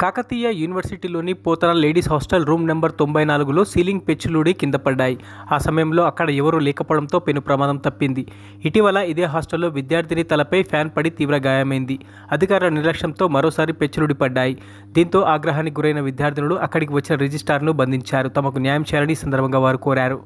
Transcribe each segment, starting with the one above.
కాకతీయ యూనివర్సిటీలోని Pothana ladies hostel room number 94లో ceiling పెచ్చులూడి కింద పడ్డాయి. ఆ సమయంలో అక్కడ ఎవరూ లేకపోవడంతో పెను ప్రమాదం తప్పింది. ఇటీవల ఇదే హాస్టల్లో విద్యార్థిని తలపై ఫ్యాన్ పడి తీవ్ర గాయమైంది. అధికారుల నిర్లక్ష్యంతో మరోసారి పెచ్చులూడి పడ్డాయి. దీంతో ఆగ్రహానికి గురైన విద్యార్థినులు అక్కడికి వచ్చిన రిజిస్ట్రార్ను బంధించారు. తమకు న్యాయం చేయాలని సందర్భంగా వారు కోరారు.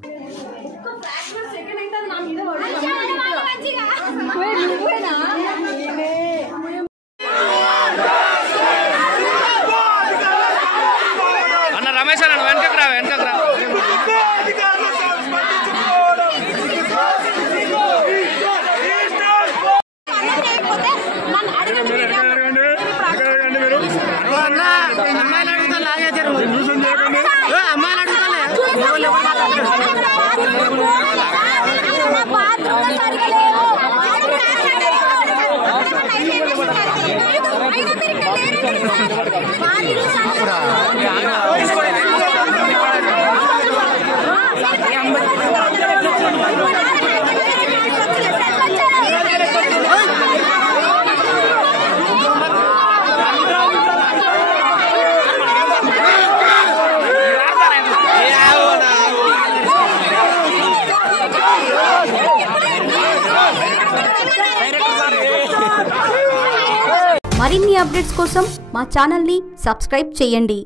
రమేష్ అన్న వెనకకు రా. మరిన్ని అప్డేట్స్ కోసం మా ఛానల్ని సబ్స్క్రైబ్ చేయండి.